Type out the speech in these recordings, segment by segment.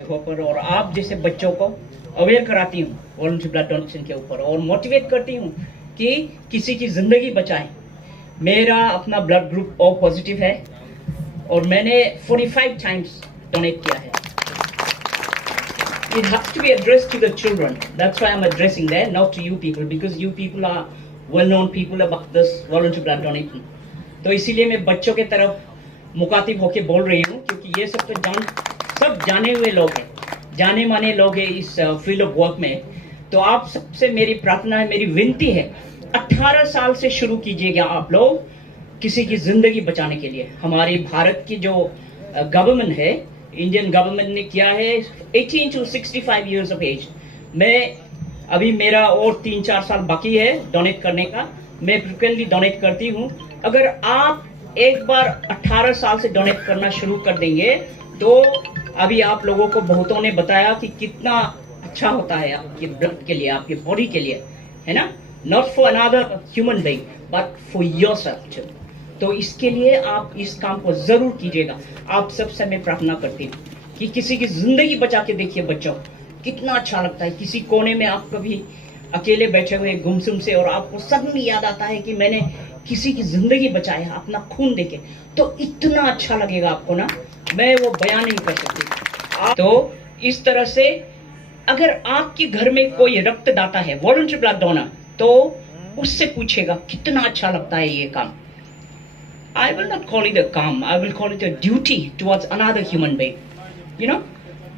ऊपर और आप जैसे बच्चों को अवेयर कराती हूँ वॉलंटरी ब्लड डोनेशन के ऊपर और मोटिवेट करती हूँ कि किसी की ज़िंदगी बचाएं। मेरा अपना ब्लड ग्रुप ओ पॉजिटिव है और मैंने 45 टाइम्स डोनेट किया है। It has to be addressed to the children. That's why I'm addressing that, not to you people, because you people are well-known people about this voluntary blood donation. तो इसीलिए मैं बच्चों के तरफ मुखातिब होके बोल रही हूँ, क्योंकि ये सब तो सब जाने हुए लोग हैं, जाने माने लोग हैं इस फील्ड ऑफ वर्क में। तो आप सबसे मेरी प्रार्थना है, मेरी विनती है, 18 साल से शुरू कीजिएगा आप लोग किसी की जिंदगी बचाने के लिए। हमारी भारत की जो गवर्नमेंट है, इंडियन गवर्नमेंट ने किया है 18 to 65 years of age। मैं अभी मेरा और 3-4 साल बाकी है डोनेट करने का। मैं फ्रिक्वेंटली डोनेट करती हूँ। अगर आप एक बार 18 साल से डोनेट करना शुरू कर देंगे तो अभी आप लोगों को बहुतों ने बताया कि कितना अच्छा होता है आपके ब्लड के लिए, आपके बॉडी के लिए, है ना। Not for another human being but for yourself. तो इसके लिए आप इस काम को जरूर कीजिएगा। आप सबसे मैं प्रार्थना करती हूँ कि किसी की जिंदगी बचा के देखिए बच्चों, कितना अच्छा लगता है। किसी कोने में आप कभी अकेले बैठे हुए गुमसुम से और आपको सडनली याद आता है कि मैंने किसी की जिंदगी बचाया अपना खून देके, तो इतना अच्छा लगेगा आपको ना, मैं वो बयान नहीं कर सकती। तो इस तरह से अगर आपके घर में कोई रक्तदाता है, वॉलंटरी ब्लड डोनर, तो उससे पूछेगा कितना अच्छा लगता है ये काम। I will not call it a काम, I will call it a duty towards another human being. You know,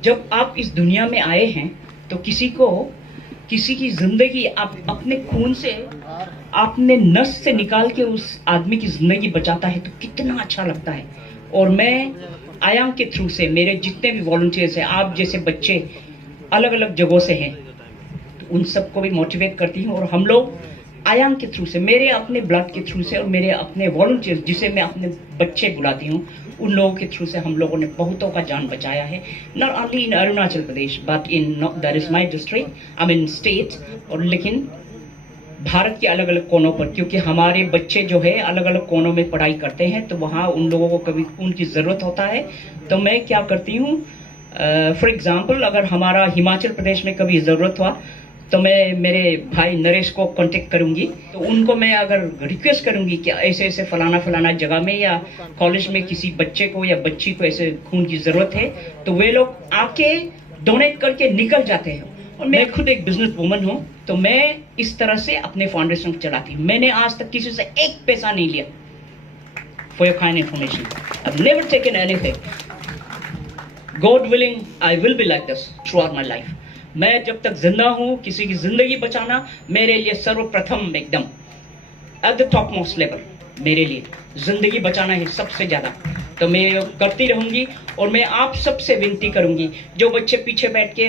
जब आप इस दुनिया में आए हैं तो किसी की जिंदगी आप अपने खून से, आपने नस से निकाल के उस आदमी की जिंदगी बचाता है तो कितना अच्छा लगता है। और मैं आयांग के थ्रू से, मेरे जितने भी वॉलंटियर्स हैं, आप जैसे बच्चे अलग अलग जगहों से हैं, तो उन सबको भी मोटिवेट करती हूँ। और हम लोग आयांग के थ्रू से, मेरे अपने ब्लड के थ्रू से और मेरे अपने वॉलंटियर्स जिसे मैं अपने बच्चे बुलाती हूँ, उन लोगों के थ्रू से हम लोगों ने बहुतों का जान बचाया है। Not only in Arunachal Pradesh but in that is my district, I mean state, और लेकिन भारत के अलग अलग कोनों पर, क्योंकि हमारे बच्चे जो है अलग अलग कोनों में पढ़ाई करते हैं, तो वहाँ उन लोगों को कभी खून की ज़रूरत होता है। तो मैं क्या करती हूँ, फॉर एग्जांपल अगर हमारा हिमाचल प्रदेश में कभी ज़रूरत हुआ तो मैं मेरे भाई नरेश को कांटेक्ट करूंगी, तो उनको मैं अगर रिक्वेस्ट करूंगी कि ऐसे ऐसे फलाना जगह में या कॉलेज में किसी बच्चे को या बच्ची को ऐसे खून की ज़रूरत है, तो वे लोग आके डोनेट करके निकल जाते हैं। और मैं खुद एक बिजनेस वूमन हूँ, तो मैं इस तरह से अपने फाउंडेशन चलाती हूँ। मैंने आज तक किसी से एक पैसा नहीं लिया। For your kind information, I have never taken anything. God willing I will be like this through out my life. मैं जब तक जिंदा हूँ, किसी की जिंदगी बचाना मेरे लिए सर्वप्रथम, एकदम at the top most level, मेरे लिए जिंदगी बचाना है सबसे ज्यादा। तो मैं करती रहूंगी। और मैं आप सबसे विनती करूंगी, जो बच्चे पीछे बैठ के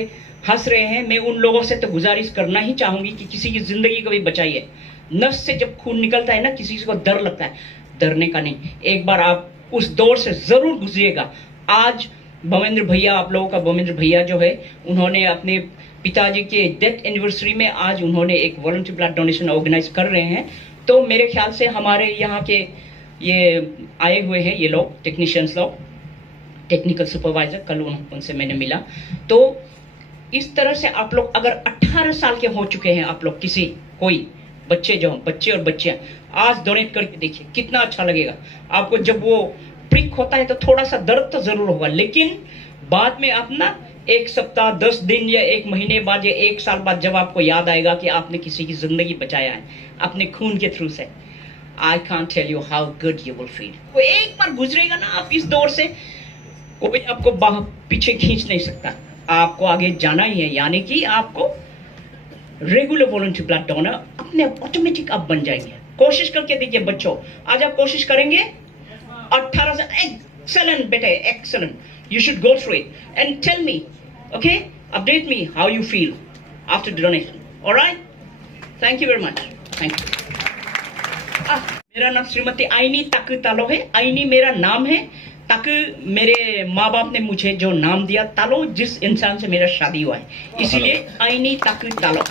हंस रहे हैं, मैं उन लोगों से तो गुजारिश करना ही चाहूंगी कि किसी की जिंदगी को भी बचाइए। नस से जब खून निकलता है ना, किसी को डर लगता है, डरने का नहीं, एक बार आप उस दौर से जरूर गुजरिएगा। आज भवेंद्र भैया, आप लोगों का भवेंद्र भैया जो है, उन्होंने अपने पिताजी के डेथ एनिवर्सरी में आज उन्होंने एक वॉलंटरी ब्लड डोनेशन ऑर्गेनाइज कर रहे हैं। तो मेरे ख्याल से हमारे यहाँ के ये आए हुए हैं, ये लोग टेक्नीशियंस लोग, टेक्निकल सुपरवाइजर, कल उनसे मैंने मिला। तो इस तरह से आप लोग अगर 18 साल के हो चुके हैं, आप लोग कोई बच्चे और बच्चियां आज डोनेट करके देखिए, कितना अच्छा लगेगा आपको। जब वो प्रिक होता है तो थोड़ा सा दर्द तो जरूर होगा, लेकिन बाद में अपना 1 सप्ताह, 10 दिन या 1 महीने बाद या 1 साल बाद जब आपको याद आएगा कि आपने किसी की जिंदगी बचाया है अपने खून के थ्रू से, I can't tell you how good you will feel. वो एक बार गुजरेगा ना आप इस दौर से, कोई आपको पीछे खींच नहीं सकता। आपको आगे जाना ही है, यानी कि आपको रेगुलर वॉलंटरी ब्लड डोनर अपने ऑटोमेटिक आप बन जाएंगे। कोशिश करके देखिए बच्चों, आज आप कोशिश करेंगे 18 से, एक्सेलेंट बेटे, excellent, you should go through it and tell me, okay, update me how you feel after the donation. All right, thank you very much, thank you. मेरा नाम श्रीमती आइनी ताकू तालो है। आइनी मेरा नाम है, ताकू मेरे माँ बाप ने मुझे जो नाम दिया, तालो जिस इंसान से मेरा शादी हुआ है, इसीलिए आइनी ताकू तालो।